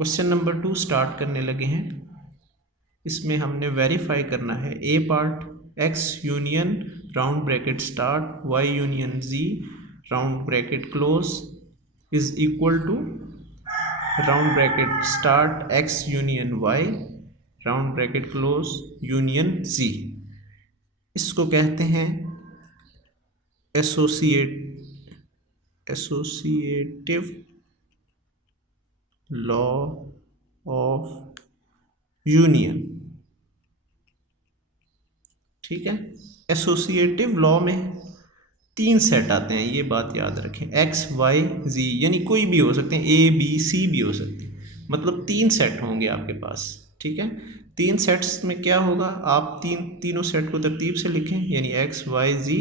Question number 2 start करने लगे हैं। इसमें हमने वेरीफाई करना है A part x union round bracket start y union z round bracket close is equal to round bracket start x union y round bracket close union z. इसको कहते हैं एसोसिएटिव लॉ ऑफ यूनियन। ठीक है, associative law में 3 set आते हैं, ये बात याद रखें। एक्स वाई जी यानी कोई भी हो सकते हैं, ए बी सी भी हो सकते हैं, मतलब 3 सेट होंगे आपके पास। ठीक है, 3 सेट्स में क्या होगा, आप तीनों सेट को तरतीब से लिखें, यानी एक्स वाई जी,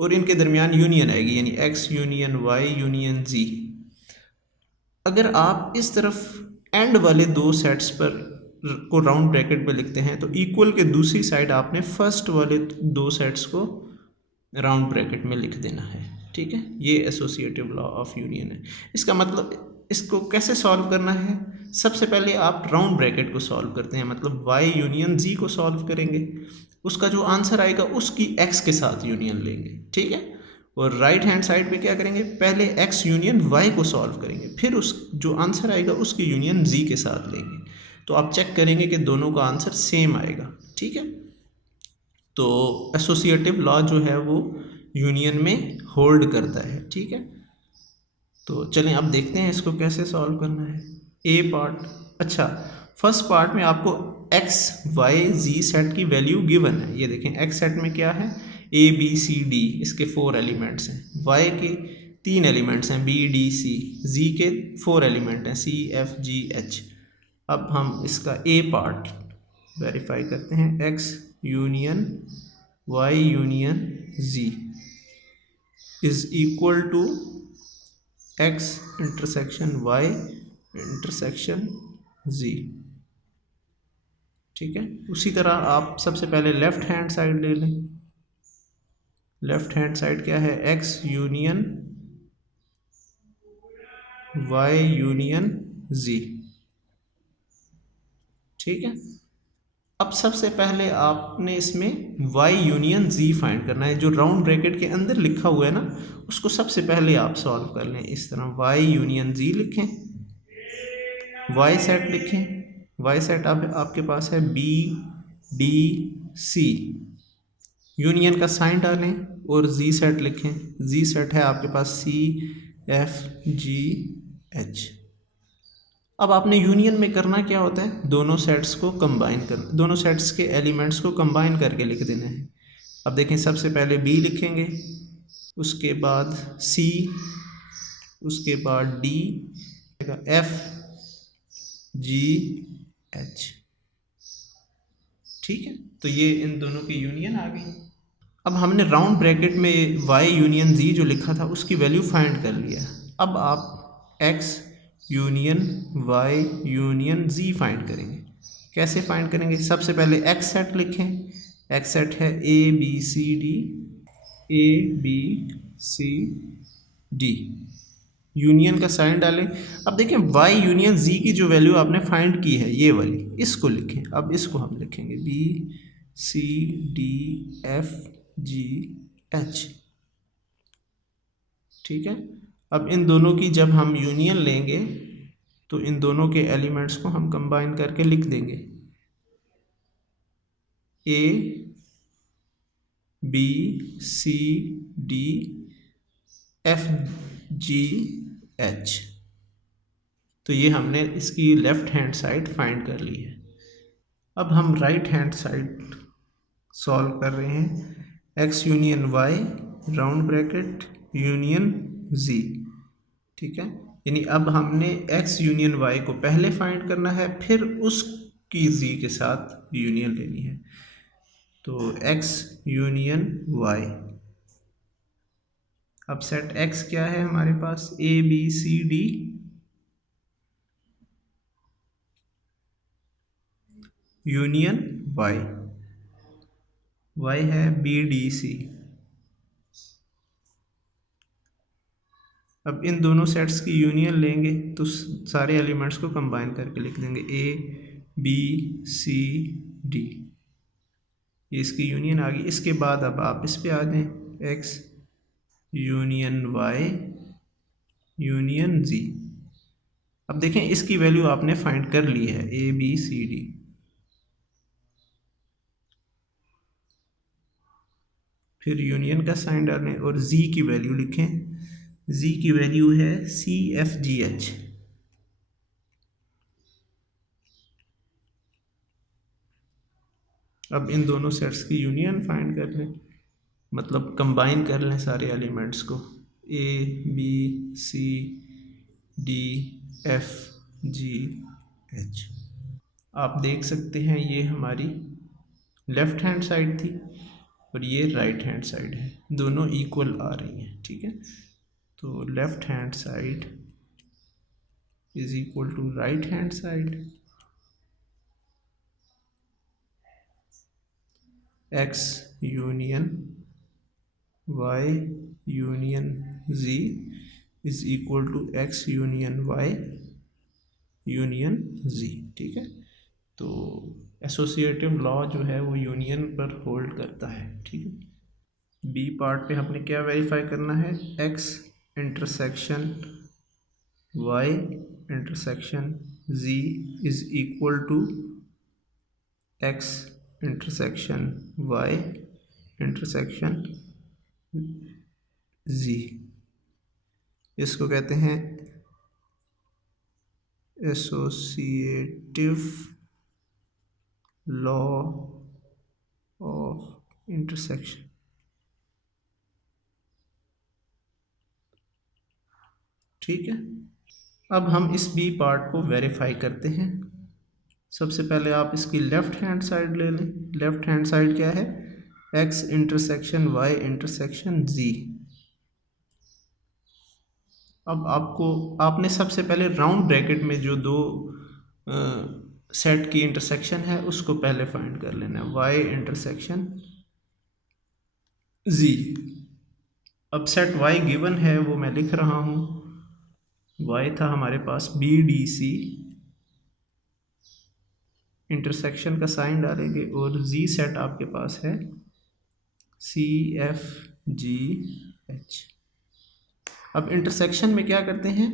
और इनके दरमियान यूनियन आएगी, यानी एक्स यूनियन वाई यूनियन जी। अगर आप इस तरफ एंड वाले 2 सेट्स पर को राउंड ब्रैकेट में लिखते हैं तो इक्वल के दूसरी साइड आपने फर्स्ट वाले 2 सेट्स को राउंड ब्रैकेट में लिख देना है। ठीक है, ये एसोसिएटिव लॉ ऑफ यूनियन है। इसका मतलब इसको कैसे सॉल्व करना है, सबसे पहले आप राउंड ब्रैकेट को सॉल्व करते हैं, मतलब वाई यूनियन जी को सॉल्व करेंगे, उसका जो आंसर आएगा उसकी एक्स के साथ यूनियन लेंगे। ठीक है, और राइट हैंड साइड पे क्या करेंगे, पहले एक्स यूनियन वाई को सॉल्व करेंगे, फिर उस जो आंसर आएगा उसकी यूनियन जी के साथ लेंगे, तो आप चेक करेंगे कि दोनों का आंसर सेम आएगा। ठीक है, तो एसोसिएटिव लॉ जो है वो यूनियन में होल्ड करता है। ठीक है, तो चलें अब देखते हैं इसको कैसे सॉल्व करना है। ए पार्ट, अच्छा फर्स्ट पार्ट में आपको एक्स वाई जी सेट की वैल्यू गिवन है। ये देखें, एक्स सेट में क्या है, ए बी सी डी, इसके 4 एलिमेंट्स हैं, वाई के 3 एलिमेंट्स हैं, बी डी सी, जी के 4 एलिमेंट हैं, सी एफ जी एच। अब हम इसका ए पार्ट वेरीफाई करते हैं, x union y union z is equal to x intersection y intersection z. ठीक है, उसी तरह आप सबसे पहले लेफ्ट हैंड साइड ले लें। लेफ्ट हैंड साइड क्या है, x union y union z. ठीक है, अब सबसे पहले आपने इसमें y यूनियन z फाइंड करना है, जो राउंड ब्रैकेट के अंदर लिखा हुआ है ना, उसको सबसे पहले आप सॉल्व कर लें। इस तरह y यूनियन z लिखें, y सेट लिखें, y सेट आपके पास है b d c, यूनियन का साइन डालें और z सेट लिखें, z सेट है आपके पास c f g h। अब आपने यूनियन में करना क्या होता है, दोनों सेट्स को कंबाइन करना, दोनों सेट्स के एलिमेंट्स को कंबाइन करके लिख देना है। अब देखें, सबसे पहले बी लिखेंगे, उसके बाद सी, उसके बाद डी, एफ जी एच। ठीक है, तो ये इन दोनों की यूनियन आ गई। अब हमने राउंड ब्रैकेट में वाई यूनियन जी जो लिखा था उसकी वैल्यू फाइंड कर लिया। अब आप x union y union z find करेंगे। कैसे फाइंड करेंगे, सबसे पहले एक्स सेट लिखें, एक्स सेट है A B C D, A B C D, union का साइन डालें। अब देखें, वाई यूनियन जी की जो वैल्यू आपने फाइंड की है ये वाली, इसको लिखें। अब इसको हम लिखेंगे B C D F G H. ठीक है, अब इन दोनों की जब हम यूनियन लेंगे तो इन दोनों के एलिमेंट्स को हम कंबाइन करके लिख देंगे, A B C D F G H. तो ये हमने इसकी लेफ्ट हैंड साइड फाइंड कर ली है। अब हम राइट हैंड साइड सॉल्व कर रहे हैं, x union y round bracket union z. ठीक है, यानी अब हमने x यूनियन y को पहले फाइंड करना है, फिर उसकी z के साथ यूनियन लेनी है। तो x यूनियन y, अब सेट x क्या है हमारे पास, a b c d, union y, y है b d c। अब इन दोनों सेट्स की यूनियन लेंगे तो सारे एलिमेंट्स को कंबाइन करके लिख देंगे ए बी सी डी, ये इसकी यूनियन आ गई। इसके बाद अब आप इस पे आ जाएं, एक्स यूनियन वाई यूनियन जी। अब देखें इसकी वैल्यू आपने फाइंड कर ली है, ए बी सी डी। फिर यूनियन का साइन डालें और जी की वैल्यू लिखें। जी की वैल्यू है सी एफ जी एच। अब इन दोनों सेट्स की यूनियन फाइंड कर लें, मतलब कंबाइन कर लें सारे एलिमेंट्स को, A B C D F G H. आप देख सकते हैं ये हमारी लेफ्ट हैंड साइड थी और ये राइट हैंड साइड है, दोनों इक्वल आ रही हैं। ठीक है, तो left hand side is equal to right hand side. X union y union z is equal to x union y union z. ठीक है, तो एसोसिएटिव लॉ जो है वो यूनियन पर होल्ड करता है। ठीक है, बी पार्ट पे हमने क्या वेरीफाई करना है, x intersection y intersection z is equal to x intersection y intersection z. इसको कहते हैं एसोसिएटिव लॉ ऑफ इंटरसेक्शन। ठीक है, अब हम इस बी पार्ट को वेरीफाई करते हैं। सबसे पहले आप इसकी लेफ्ट हैंड साइड ले लें। लेफ्ट हैंड साइड क्या है, एक्स इंटरसेक्शन वाई इंटरसेक्शन जी। अब आपने सबसे पहले राउंड ब्रैकेट में जो दो सेट की इंटरसेक्शन है उसको पहले फाइंड कर लेना है, वाई इंटरसेक्शन जी। अब सेट वाई गिवन है वो मैं लिख रहा हूँ, वाई था हमारे पास बी डी सी, इंटरसेक्शन का साइन डालेंगे और जी सेट आपके पास है सी एफ जी एच। अब इंटरसेक्शन में क्या करते हैं,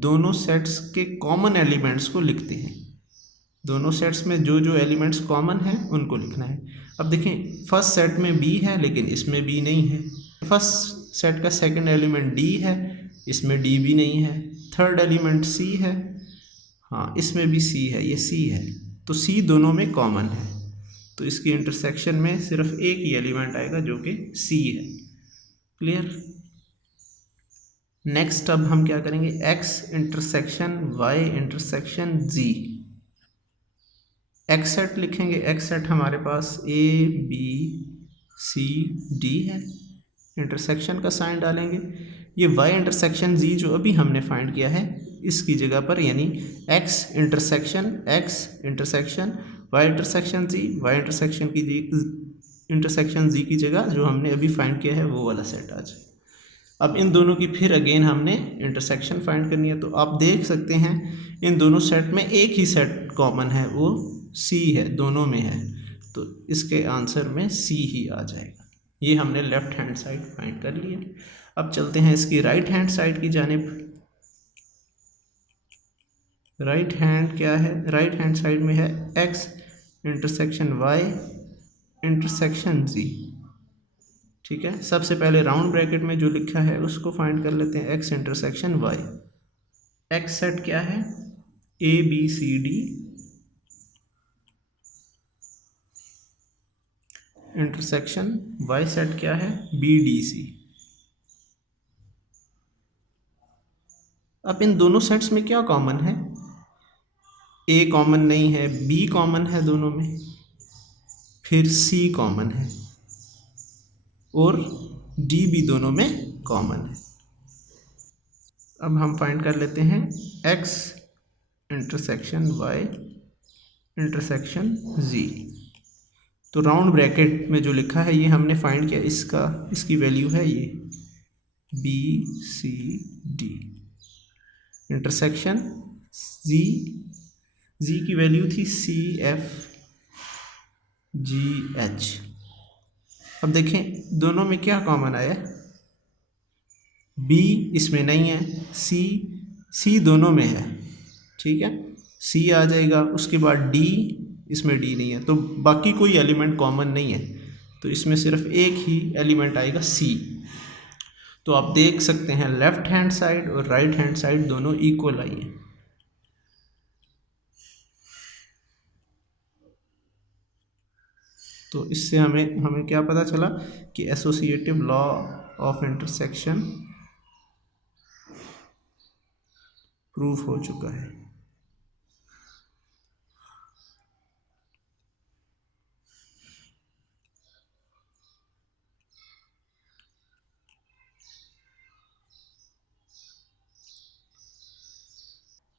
दोनों सेट्स के कॉमन एलिमेंट्स को लिखते हैं। दोनों सेट्स में जो जो एलिमेंट्स कॉमन हैं उनको लिखना है। अब देखें फर्स्ट सेट में बी है लेकिन इसमें बी नहीं है, फर्स्ट सेट का सेकंड एलिमेंट डी है, इसमें डी भी नहीं है, थर्ड एलिमेंट सी है, हाँ इसमें भी सी है, ये सी है, तो सी दोनों में कॉमन है, तो इसकी इंटरसेक्शन में सिर्फ एक ही एलिमेंट आएगा जो कि सी है। क्लियर। नेक्स्ट अब हम क्या करेंगे, एक्स इंटरसेक्शन वाई इंटरसेक्शन जी। एक्स सेट लिखेंगे, एक्स सेट हमारे पास ए बी सी डी है, इंटरसेक्शन का साइन डालेंगे। ये वाई इंटरसेक्शन जी जो अभी हमने फाइंड किया है इसकी जगह पर, यानी एक्स इंटरसेक्शन वाई इंटरसेक्शन जी, वाई इंटरसेक्शन की जी इंटरसेक्शन जी की जगह जो हमने अभी फाइंड किया है वो वाला सेट आ जाए। अब इन दोनों की फिर अगेन हमने इंटरसेक्शन फाइंड करनी है, तो आप देख सकते हैं इन दोनों सेट में एक ही सेट कॉमन है, वो सी है, दोनों में है, तो इसके आंसर में सी ही आ जाएगा। ये हमने लेफ्ट हैंड साइड फाइंड कर लिया। अब चलते हैं इसकी राइट हैंड साइड की जानिब। राइट हैंड क्या है, राइट हैंड साइड में है x intersection y intersection z. ठीक है, सबसे पहले राउंड ब्रैकेट में जो लिखा है उसको फाइंड कर लेते हैं, x intersection y. X set क्या है, A B C D, intersection y set क्या है, बी डी सी। अब इन दोनों सेट्स में क्या कॉमन है, ए कॉमन नहीं है, बी कॉमन है दोनों में, फिर सी कॉमन है और डी भी दोनों में कॉमन है। अब हम फाइंड कर लेते हैं x intersection y intersection z. तो राउंड ब्रैकेट में जो लिखा है ये हमने फाइंड किया, इसकी वैल्यू है ये बी सी डी, इंटरसेक्शन जी, जी की वैल्यू थी सी एफ जी एच। अब देखें दोनों में क्या कॉमन आया, बी इसमें नहीं है, सी दोनों में है, ठीक है, सी आ जाएगा। उसके बाद डी, इसमें डी नहीं है, तो बाकी कोई एलिमेंट कॉमन नहीं है, तो इसमें सिर्फ एक ही एलिमेंट आएगा सी। तो आप देख सकते हैं लेफ्ट हैंड साइड और राइट हैंड साइड दोनों इक्वल आई हैं। तो इससे हमें क्या पता चला कि associative law of intersection proof हो चुका है।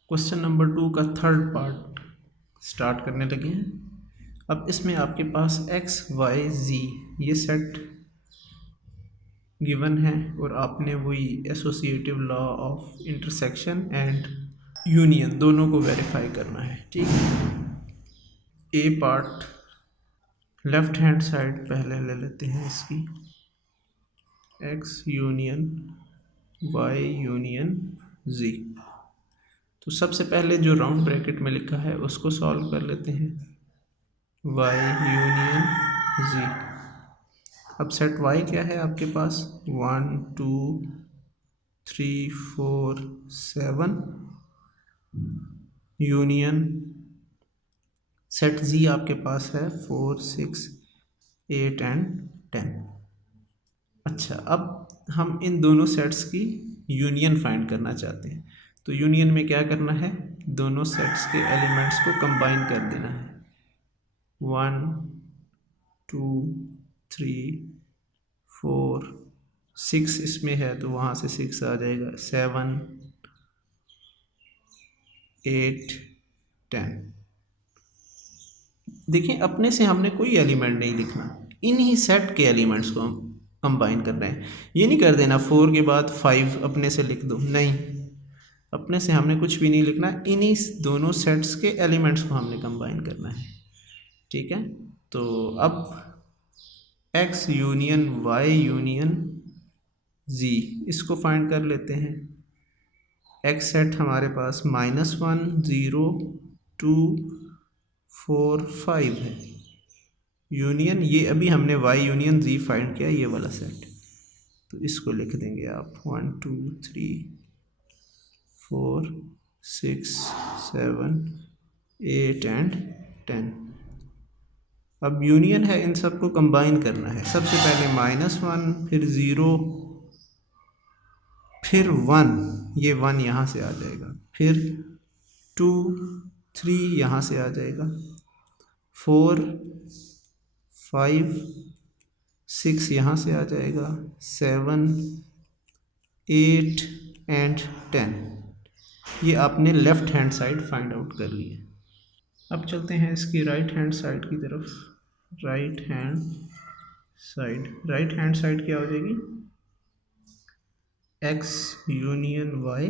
क्वेश्चन नंबर 2 का थर्ड पार्ट स्टार्ट करने लगे हैं। अब इसमें आपके पास x y z ये सेट गिवन है और आपने वही associative law of intersection and union दोनों को वेरीफाई करना है, ठीक है। A part left hand side पहले ले लेते हैं इसकी, x union y union z। तो सबसे पहले जो राउंड ब्रैकेट में लिखा है उसको सॉल्व कर लेते हैं, y यूनियन z। अब सेट y क्या है आपके पास, 1 2 3 4 7 यूनियन सेट z आपके पास है 4 6 8 एंड 10। अच्छा, अब हम इन दोनों सेट्स की यूनियन फाइंड करना चाहते हैं। तो यूनियन में क्या करना है, दोनों सेट्स के एलिमेंट्स को कंबाइन कर देना है। 1 2 3 4 6 इसमें है तो वहाँ से 6 आ जाएगा, 7 8 10। देखिए अपने से हमने कोई एलिमेंट नहीं लिखना, इन्हीं सेट के एलिमेंट्स को हम कंबाइन कर रहे हैं। ये नहीं कर देना 4 के बाद 5 अपने से लिख दो, नहीं, अपने से हमने कुछ भी नहीं लिखना, इन्हीं दोनों सेट्स के एलिमेंट्स को हमने कंबाइन करना है, ठीक है। तो अब x union y union z इसको फाइंड कर लेते हैं। x सेट हमारे पास -1 0 2 4 5 है, यूनियन ये अभी हमने y यूनियन z फाइंड किया, ये वाला सेट, तो इसको लिख देंगे आप 1 2 3 4 6 7 8 एंड 10। अब यूनियन है, इन सबको कंबाइन करना है। सबसे पहले -1 फिर 0 फिर 1, ये 1 यहाँ से आ जाएगा, फिर 2 3 यहाँ से आ जाएगा, 4 5 6 यहाँ से आ जाएगा, 7 8 एंड 10। ये आपने left hand side find out कर ली है। अब चलते हैं इसकी राइट हैंड साइड की तरफ। राइट हैंड साइड क्या हो जाएगी, x union y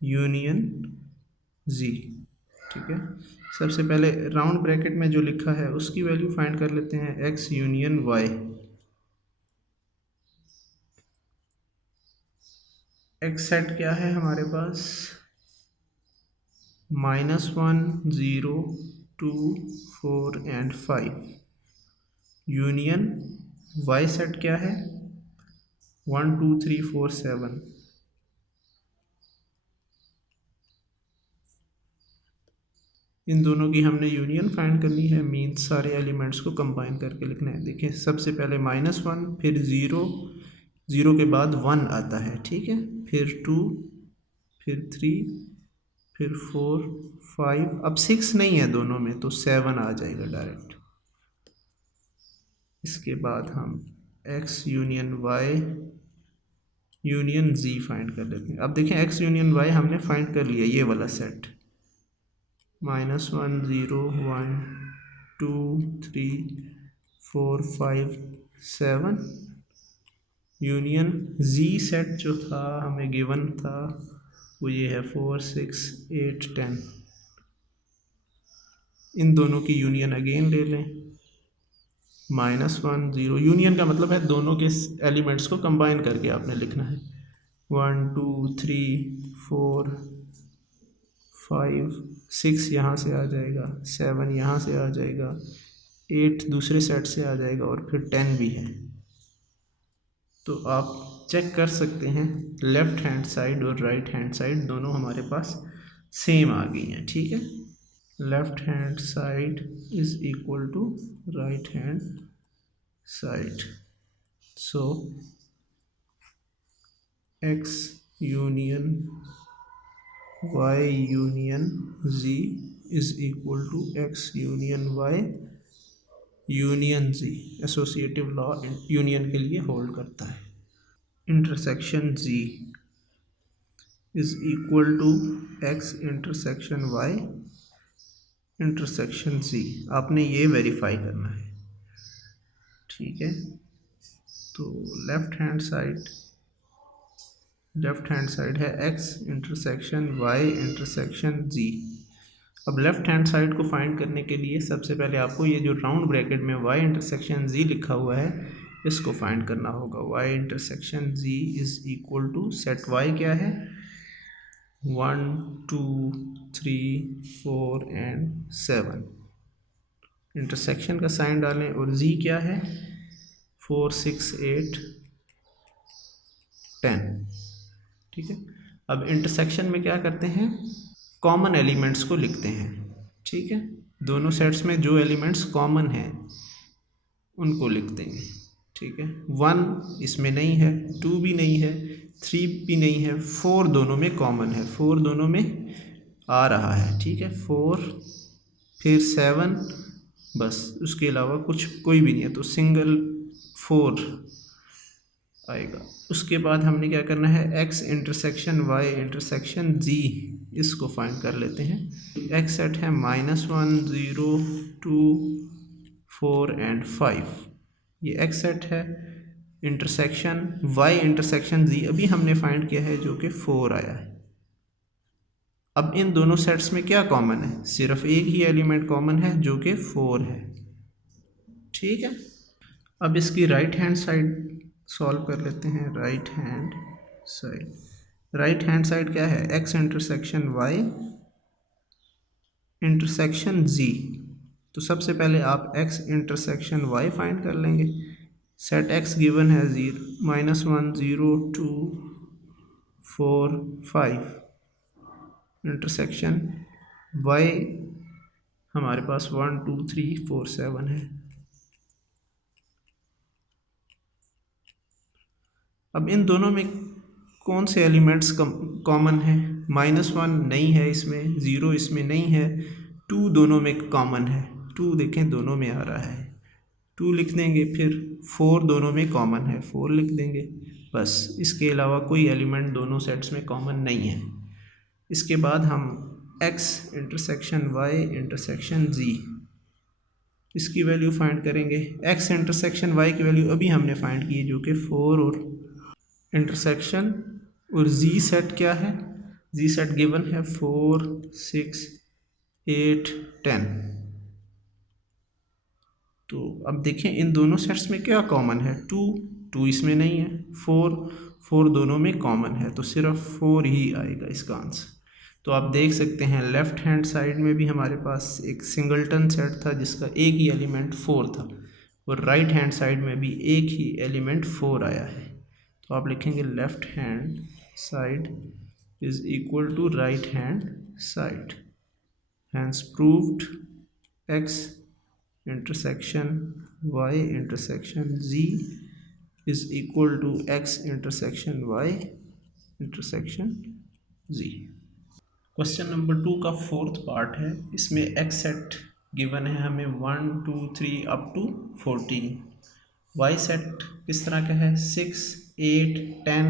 union z, ठीक है। सबसे पहले राउंड ब्रैकेट में जो लिखा है उसकी वैल्यू फाइंड कर लेते हैं, x union y। x set क्या है हमारे पास, -1 0 2 4 एंड 5 यूनियन y सेट क्या है 1 2 3 4 7। इन दोनों की हमने यूनियन फाइंड करनी है, मीन्स सारे एलिमेंट्स को कंबाइन करके लिखना है। देखिए सबसे पहले -1 फिर 0 0 के बाद 1 आता है, ठीक है, फिर 2 फिर 3 फिर 4 5, अब 6 नहीं है दोनों में तो 7 आ जाएगा डायरेक्ट। इसके बाद हम x union y union z find कर लेते हैं। अब देखें x यूनियन y हमने फाइंड कर लिया, ये वाला सेट, -1 0 1 2 3 4 5 7 यूनियन जी सेट जो था हमें गिवन था वो ये है 4 6 8 10। इन दोनों की यूनियन अगेन ले लें, -1 0। यूनियन का मतलब है दोनों के एलिमेंट्स को कंबाइन करके आपने लिखना है। 1 2 3 4 5 6 यहाँ से आ जाएगा, 7 यहाँ से आ जाएगा, 8 दूसरे सेट से आ जाएगा और फिर 10 भी है। तो आप चेक कर सकते हैं लेफ़्ट हैंड साइड और राइट हैंड साइड दोनों हमारे पास सेम आ गई हैं। ठीक है, left hand side is equal to right hand side. So x union y union z is equal to x union y union z। Associative law union के लिए होल्ड करता है। Intersection z is equal to x intersection y intersection z। आपने ये verify करना है। ठीक है, तो लेफ़्ट हैंड साइड है x intersection y intersection z। अब लेफ़्ट हैंड साइड को फाइंड करने के लिए सबसे पहले आपको ये जो राउंड ब्रैकेट में y इंटरसेक्शन z लिखा हुआ है इसको फाइंड करना होगा। y intersection z is equal to set y क्या है, 1 2 3 4 एंड 7। इंटरसेक्शन का साइन डालें और z क्या है, 4 6 8 10। ठीक है, अब इंटरसेक्शन में क्या करते हैं, कॉमन एलिमेंट्स को लिखते हैं। ठीक है, दोनों सेट्स में जो एलिमेंट्स कॉमन हैं उनको लिख देंगे। ठीक है, 1 इसमें नहीं है, 2 भी नहीं है, 3 भी नहीं है, 4 दोनों में कॉमन है, 4 दोनों में आ रहा है। ठीक है, 4 फिर 7, बस उसके अलावा कोई भी नहीं है, तो सिंगल 4 आएगा। उसके बाद हमने क्या करना है, x intersection y intersection z इसको फाइंड कर लेते हैं। x सेट है -1 0 2 4 एंड 5। ये x सेट है। इंटरसेक्शन y इंटरसेक्शन z अभी हमने फाइंड किया है जो कि 4 आया है। अब इन दोनों सेट्स में क्या कॉमन है, सिर्फ एक ही एलिमेंट कॉमन है जो कि 4 है। ठीक है, अब इसकी राइट हैंड साइड सॉल्व कर लेते हैं। राइट हैंड साइड क्या है, x intersection y intersection z। तो सबसे पहले आप x इंटरसेक्शन y फाइंड कर लेंगे। सेट x गिवन है -1 0 2 4 5। इंटरसेक्शन y हमारे पास 1 2 3 4 7 है। अब इन दोनों में कौन से एलिमेंट्स कॉमन है, -1 नहीं है इसमें, 0 इसमें नहीं है, 2 दोनों में कॉमन है, 2 देखें दोनों में आ रहा है, 2 लिख देंगे। फिर 4 दोनों में कॉमन है, 4 लिख देंगे। बस इसके अलावा कोई एलिमेंट दोनों सेट्स में कॉमन नहीं है। इसके बाद हम x intersection y intersection z इसकी वैल्यू फाइंड करेंगे। x इंटरसेक्शन y की वैल्यू अभी हमने फाइंड की है जो कि 4 और इंटरसेक्शन और z सेट क्या है, z सेट गिवन है 4 6 8 10। तो अब देखें इन दोनों सेट्स में क्या कॉमन है, 2 इसमें नहीं है, 4 दोनों में कॉमन है, तो सिर्फ 4 ही आएगा इसका आंसर। तो आप देख सकते हैं लेफ़्ट हैंड साइड में भी हमारे पास एक सिंगलटन सेट था जिसका एक ही एलिमेंट 4 था, और राइट हैंड साइड में भी एक ही एलिमेंट 4 आया है। तो आप लिखेंगे left hand side is equal to right hand side. Hence proved x intersection y intersection z is equal to x intersection y intersection z। Question number 2 का 4th पार्ट है। इसमें x सेट गिवन है हमें 1 2 3 up to 14। y set किस तरह का है, 6 8 10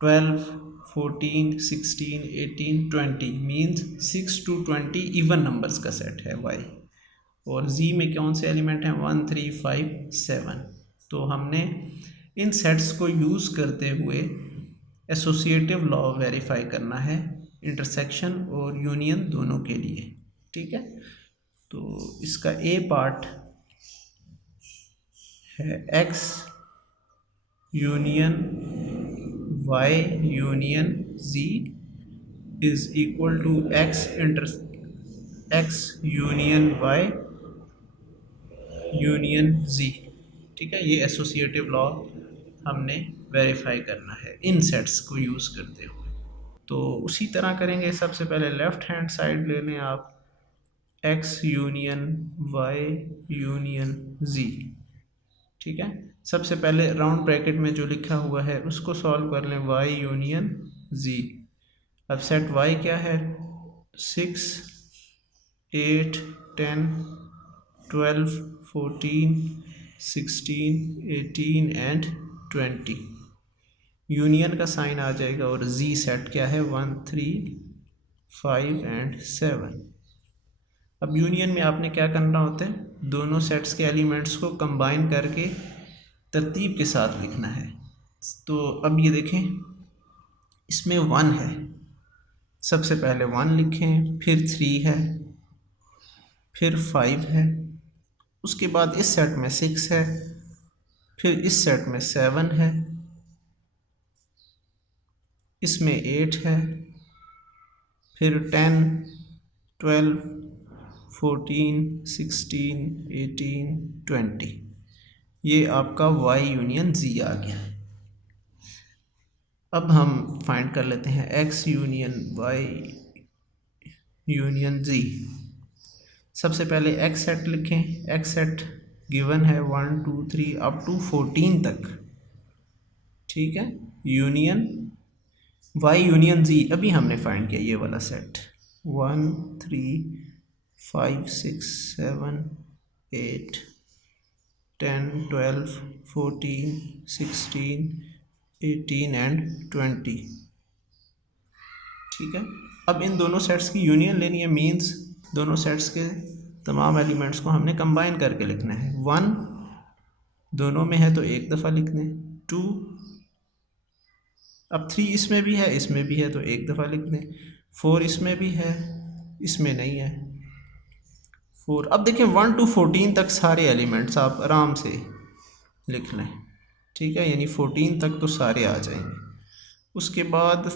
12 14 16 18 20 means 6 to 20 even numbers का सेट है y। और z में कौन से एलिमेंट हैं, 1 3 5 7। तो हमने इन सेट्स को यूज़ करते हुए एसोसिएटिव लॉ वेरीफाई करना है इंटरसेक्शन और यूनियन दोनों के लिए। ठीक है, तो इसका ए पार्ट है x union y union z is equal to x union y union z. ठीक है, ये एसोसिएटिव लॉ हमने वेरीफाई करना है इन सेट्स को यूज़ करते हुए। तो उसी तरह करेंगे। सबसे पहले लेफ़्ट हैंड साइड ले लें आप, x union y union z. ठीक है, सबसे पहले राउंड ब्रैकेट में जो लिखा हुआ है उसको सॉल्व कर लें, वाई यूनियन जी। अब सेट वाई क्या है, 6 8 10 12 14 16 18 एंड 20। यूनियन का साइन आ जाएगा और जी सेट क्या है, 1 3 5 एंड 7। अब यूनियन में आपने क्या करना होता है, दोनों सेट्स के एलिमेंट्स को कंबाइन करके तरतीब के साथ लिखना है। तो अब ये देखें, इसमें 1 है, सबसे पहले 1 लिखें, फिर 3 है, फिर 5 है, उसके बाद इस सेट में 6 है, फिर इस सेट में 7 है, इसमें 8 है, फिर 10 12 14 16 18 20। ये आपका y यूनियन z आ गया। अब हम फाइंड कर लेते हैं x union y union z। सबसे पहले x सेट लिखें, x सेट गिवन है 1 2 3 अप टू 14 तक। ठीक है, यूनियन y यूनियन z अभी हमने फाइंड किया, ये वाला सेट 1 3 5 6 7 8 10 12 14 16 18 एंड 20। ठीक है, अब इन दोनों सेट्स की यूनियन लेनी है, मीन्स दोनों सेट्स के तमाम एलिमेंट्स को हमने कंबाइन करके लिखना है। 1 दोनों में है तो एक दफ़ा लिखने, 2, अब 3 इसमें भी है, इसमें भी है तो एक दफ़ा लिख दें, 4 इसमें भी है, इसमें नहीं है 4। अब देखिए 1 to 14 तक सारे एलिमेंट्स आप आराम से लिख लें। ठीक है, यानी 14 तक तो सारे आ जाएंगे। उसके बाद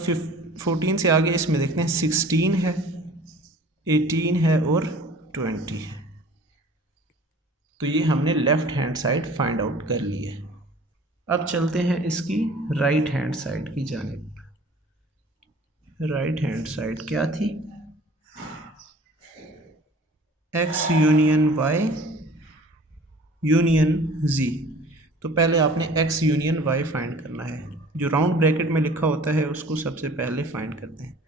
14 से आगे इसमें देखते हैं 16 है, 18 है और 20 है। तो ये हमने left hand side find out कर ली है। अब चलते हैं इसकी राइट हैंड साइड की जानिब। राइट हैंड साइड क्या थी, x union y union z। तो पहले आपने x यूनियन y फाइंड करना है, जो राउंड ब्रैकेट में लिखा होता है उसको सबसे पहले फाइंड करते हैं।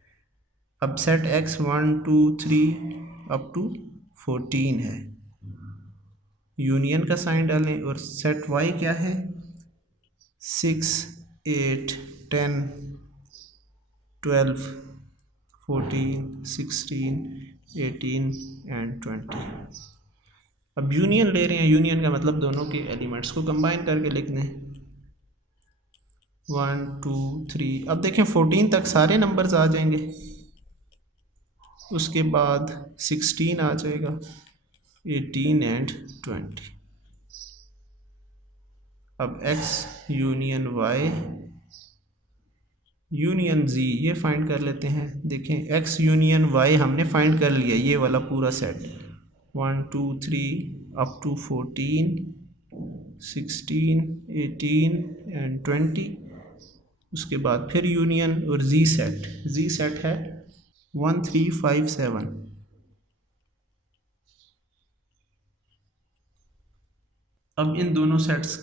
अब सेट x 1 2 3 अप टू 14 है, यूनियन का साइन डालें, और सेट y क्या है, 6 8 10 12 14 16 18 एंड 20। अब यूनियन ले रहे हैं, यूनियन का मतलब दोनों के एलिमेंट्स को कंबाइन करके लिख दें, 1 2 3। अब देखें 14 तक सारे नंबर्स आ जाएंगे, उसके बाद 16 आ जाएगा, 18 एंड 20। अब x union y union z ये फाइंड कर लेते हैं। देखें x यूनियन y हमने फाइंड कर लिया, ये वाला पूरा सेट 1 2 3 अप टू 14 16 18 एंड 20। उसके बाद फिर यूनियन और z सेट है 1 3 5 7। अब इन दोनों सेट्स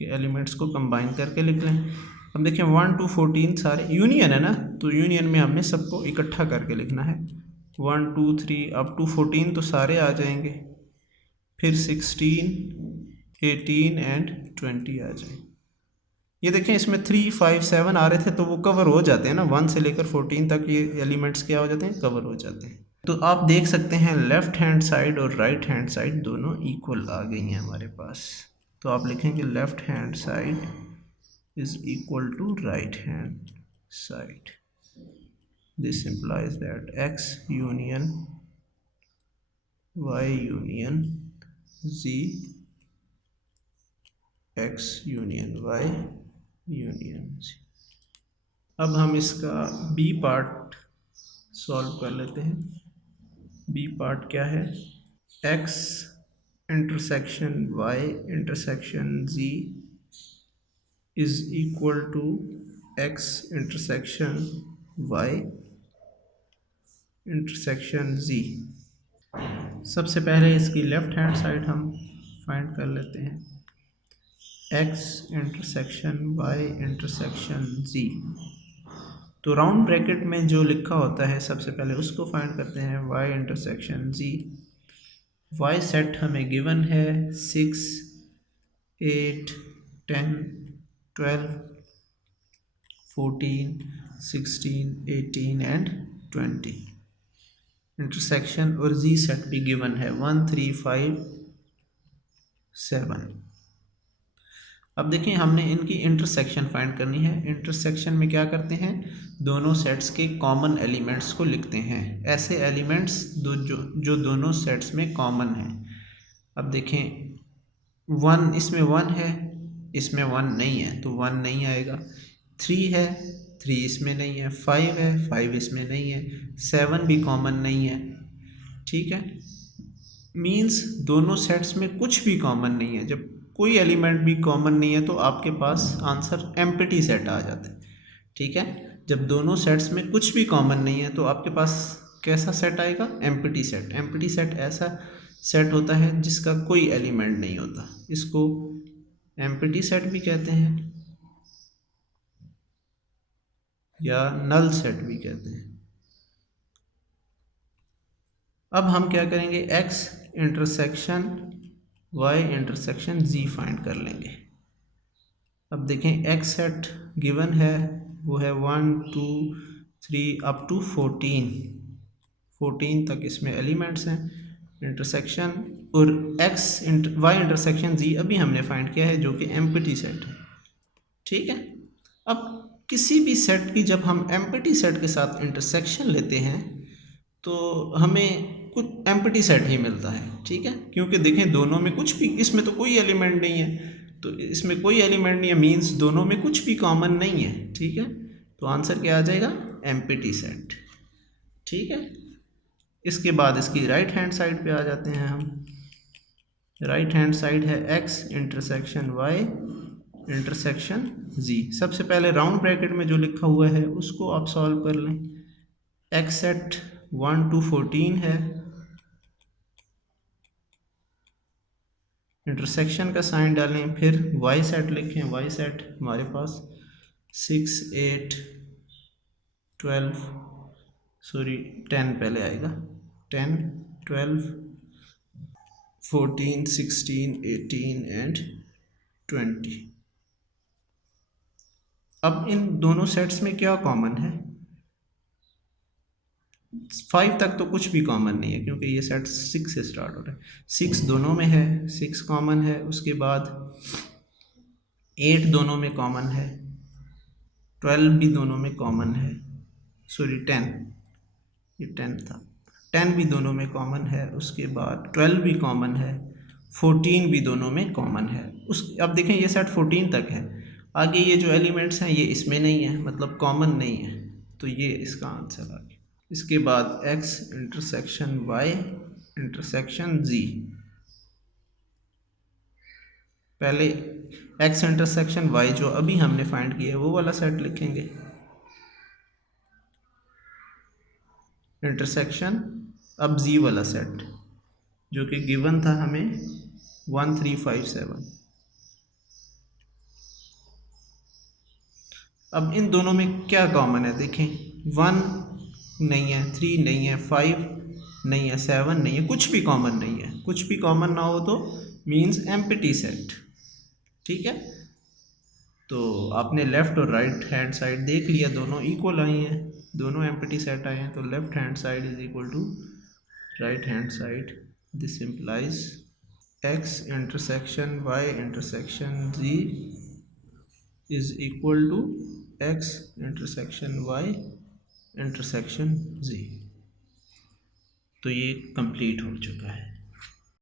के एलिमेंट्स को कंबाइन करके लिख लें। अब देखें 1 to 14 सारे यूनियन है ना, तो यूनियन में हमने सबको इकट्ठा करके लिखना है, 1 2 3 अप टू 14 तो सारे आ जाएंगे, फिर 16 18 एंड 20 आ जाएंगे। ये देखें इसमें 3 5 7 आ रहे थे तो वो कवर हो जाते हैं ना, 1 से लेकर 14 तक ये एलिमेंट्स क्या हो जाते हैं, कवर हो जाते हैं। तो आप देख सकते हैं लेफ़्ट हैंड साइड और राइट हैंड साइड दोनों इक्वल आ गई हैं हमारे पास। तो आप लिखेंगे left hand side is equal to right hand side. This implies that x union y union z, x union y union z। अब हम इसका बी पार्ट सॉल्व कर लेते हैं। बी पार्ट क्या है? x intersection y intersection z is equal to x intersection y intersection z। सबसे पहले इसकी लेफ्ट हैंड साइड हम फाइंड कर लेते हैं। x intersection y intersection z, तो राउंड ब्रैकेट में जो लिखा होता है सबसे पहले उसको फाइंड करते हैं। y intersection z, y set हमें गिवन है 6 8 10 12 14 16 18 एंड 20। इंटरसेक्शन और z सेट भी गिवन है 1 3 5 7। अब देखिए हमने इनकी इंटरसेक्शन फाइंड करनी है। इंटरसेक्शन में क्या करते हैं? दोनों सेट्स के कॉमन एलिमेंट्स को लिखते हैं। ऐसे एलिमेंट्स जो दोनों सेट्स में कॉमन हैं। अब देखें 1 इसमें 1 है, इसमें 1 नहीं है तो 1 नहीं आएगा। 3 है, 3 इसमें नहीं है। 5 है, 5 इसमें नहीं है। 7 भी कॉमन नहीं है। ठीक है, मीन्स दोनों सेट्स में कुछ भी कॉमन नहीं है। जब कोई एलिमेंट भी कॉमन नहीं है तो आपके पास आंसर एम्प्टी सेट आ जाता है। ठीक है, जब दोनों सेट्स में कुछ भी कॉमन नहीं है तो आपके पास कैसा सेट आएगा? Empty set. एम्प्टी सेट ऐसा सेट होता है जिसका कोई एलिमेंट नहीं होता, इसको एम्प्टी सेट भी कहते हैं या नल सेट भी कहते हैं। अब हम क्या करेंगे? x intersection y intersection z find कर लेंगे। अब देखें x सेट गिवन है वो है 1 2 3 अप टू 14 तक इसमें एलिमेंट्स हैं। इंटरसेक्शन और y इंटरसेक्शन z अभी हमने फाइंड किया है जो कि एम्प्टी सेट है। ठीक है, अब किसी भी सेट की जब हम एम्प्टी सेट के साथ इंटरसेक्शन लेते हैं तो हमें कुछ एम्प्टी सेट ही मिलता है। ठीक है, क्योंकि देखें दोनों में कुछ भी, इसमें तो कोई एलिमेंट नहीं है, तो इसमें कोई एलिमेंट नहीं है मीन्स दोनों में कुछ भी कॉमन नहीं है। ठीक है, तो आंसर क्या आ जाएगा? Empty set. ठीक है, इसके बाद इसकी राइट हैंड साइड पे आ जाते हैं हम। राइट हैंड साइड है x intersection y intersection z। सबसे पहले राउंड ब्रैकेट में जो लिखा हुआ है उसको आप सॉल्व कर लें। x सेट 1 to 14 है, इंटरसेक्शन का साइन डालें, फिर y सेट लिखें। y सेट हमारे पास 6 8 12 10 पहले आएगा, 10 12 14 16 18 एंड 20। अब इन दोनों सेट्स में क्या कॉमन है? 5 तक तो कुछ भी कॉमन नहीं है क्योंकि ये सेट 6 से स्टार्ट हो रहा है। 6 दोनों में है, 6 कॉमन है। उसके बाद 8 दोनों में कॉमन है, 12 भी दोनों में कॉमन है, 10 ये 10 था, 10 भी दोनों में कॉमन है। उसके बाद 12 भी कॉमन है, 14 भी दोनों में कॉमन है। अब देखें ये सेट 14 तक है, आगे ये जो एलिमेंट्स हैं ये इसमें नहीं है, मतलब कॉमन नहीं है, तो ये इसका आंसर आ गया। इसके बाद x intersection y intersection z। पहले x इंटरसेक्शन y जो अभी हमने फाइंड किया है वो वाला सेट लिखेंगे। इंटरसेक्शन अब z वाला सेट जो कि गिवन था हमें 1 3 5 7। अब इन दोनों में क्या कॉमन है? देखें 1 नहीं है, 3 नहीं है, 5 नहीं है, 7 नहीं है, कुछ भी कॉमन नहीं है। कुछ भी कॉमन ना हो तो मीन्स एम्प्टी सेट। ठीक है, तो आपने लेफ़्ट और राइट हैंड साइड देख लिया, दोनों इक्वल आई हैं, दोनों एम्प्टी सेट आए हैं, तो left hand side is equal to right hand side. This implies x intersection y intersection z is equal to x intersection y intersection z. तो ये कंप्लीट हो चुका है।